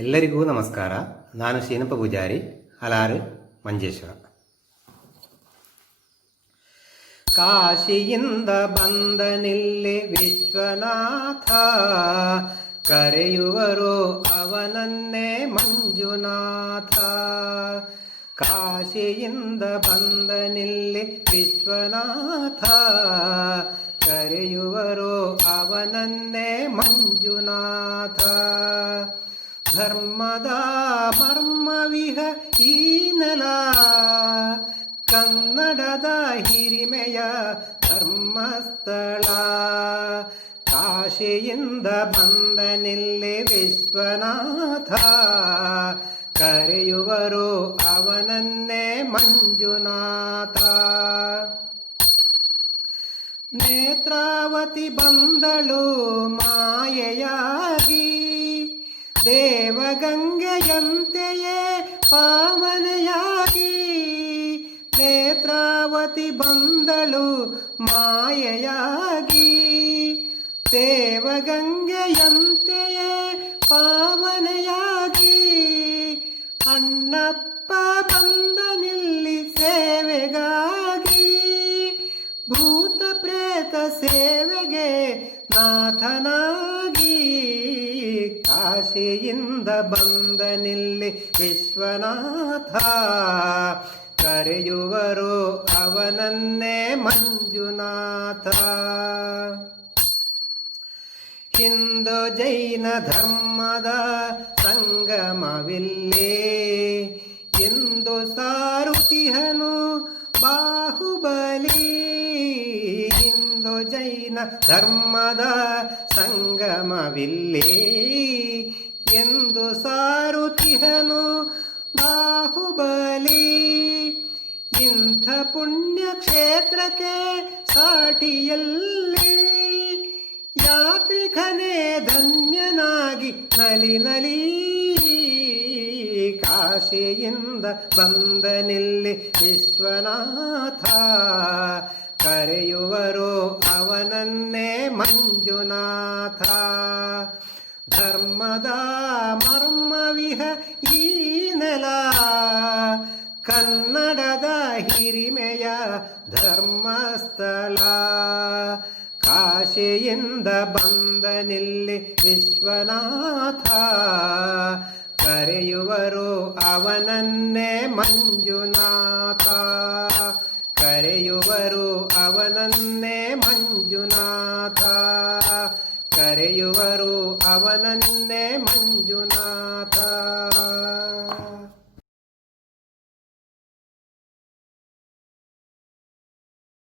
ಎಲ್ಲರಿಗೂ ನಮಸ್ಕಾರ. ನಾನು ಶೀನಪ್ಪ ಪೂಜಾರಿ, ಹಲಾರು, ಮಂಜೇಶ್ವರ. ಕಾಶಿಯಿಂದ ಬಂದನಿಲ್ಲಿ ವಿಶ್ವನಾಥ, ಕರೆಯುವರು ಅವನನ್ನೇ ಮಂಜುನಾಥ. ಕಾಶಿಯಿಂದ ಬಂದನಿಲ್ಲಿ ವಿಶ್ವನಾಥ, ಕರೆಯುವರು ಅವನನ್ನೇ ಮಂಜುನಾಥ. ಧರ್ಮದ ಮರ್ಮವಿಹ ಈ ನೆಲ, ಕನ್ನಡದ ಹಿರಿಮೆಯ ಧರ್ಮಸ್ಥಳ. ಕಾಶಿಯಿಂದ ಬಂದನಿಲ್ಲಿ ವಿಶ್ವನಾಥ, ಕರೆಯುವರು ಅವನನ್ನೇ ಮಂಜುನಾಥ. ನೇತ್ರಾವತಿ ಬಂದಳು ಮಾಯೆಯಾಗಿ, ದೇವಗಂಗೆಯಂತೆಯೇ ಪಾವನೆಯಾಗಿ. ನೇತ್ರಾವತಿ ಬಂದಳು ಮಾಯೆಯಾಗಿ, ದೇವಗಂಗೆಯಂತೆಯೇ ಪಾವನೆಯಾಗಿ. ಅಣ್ಣಪ್ಪ ಬಂದನಿಲ್ಲಿ ಸೇವೆಗಾಗಿ, ಭೂತ ಪ್ರೇತ ಸೇವೆಗೆ ನಾಥನಾಗಿ. ಕಾಶಿಯಿಂದ ಬಂದನಿಲ್ಲಿ ವಿಶ್ವನಾಥ, ಕರೆಯುವರು ಅವನನ್ನೇ ಮಂಜುನಾಥ. ಹಿಂದೂ ಜೈನ ಧರ್ಮದ ಸಂಗಮವಿಲ್ಲೇ, ಎಂದು ಸಾರುತಿಹನು ಬಾಹುಬಲಿ. ಹಿಂದೂ ಜೈನ ಧರ್ಮದ ಸಂಗಮವಿಲ್ಲೇ, ಎಂದು ಸಾರುತಿಹನು ಬಾಹುಬಲಿ. ಇಂಥ ಪುಣ್ಯ ಕ್ಷೇತ್ರಕ್ಕೆ ಸಾಟಿಯಲ್ಲಿ, ಯಾತ್ರಿಕನೇ ಧನ್ಯನಾಗಿ ನಲಿ ನಲಿ. ಕಾಶಿಯಿಂದ ಬಂದನಿಲ್ಲಿ ವಿಶ್ವನಾಥ, ಕರೆಯುವರು ಅವನನ್ನೇ ಮಂಜುನಾಥ. ಧರ್ಮದ ಮರ್ಮವಿಹ ಈ ನೆಲ, ಕನ್ನಡದ ಹಿರಿಮೆಯ ಧರ್ಮಸ್ಥಳ. ಕಾಶಿಯಿಂದ ಬಂದನಿಲ್ಲಿ ವಿಶ್ವನಾಥ, ಕರೆಯುವರು ಅವನನ್ನೇ ಮಂಜುನಾಥ. ಕರೆಯುವರು ಅವನನ್ನೇ ಮಂಜುನಾಥ, ಕರೆಯುವರು ಅವನನ್ನೇ ಮಂಜುನಾಥ.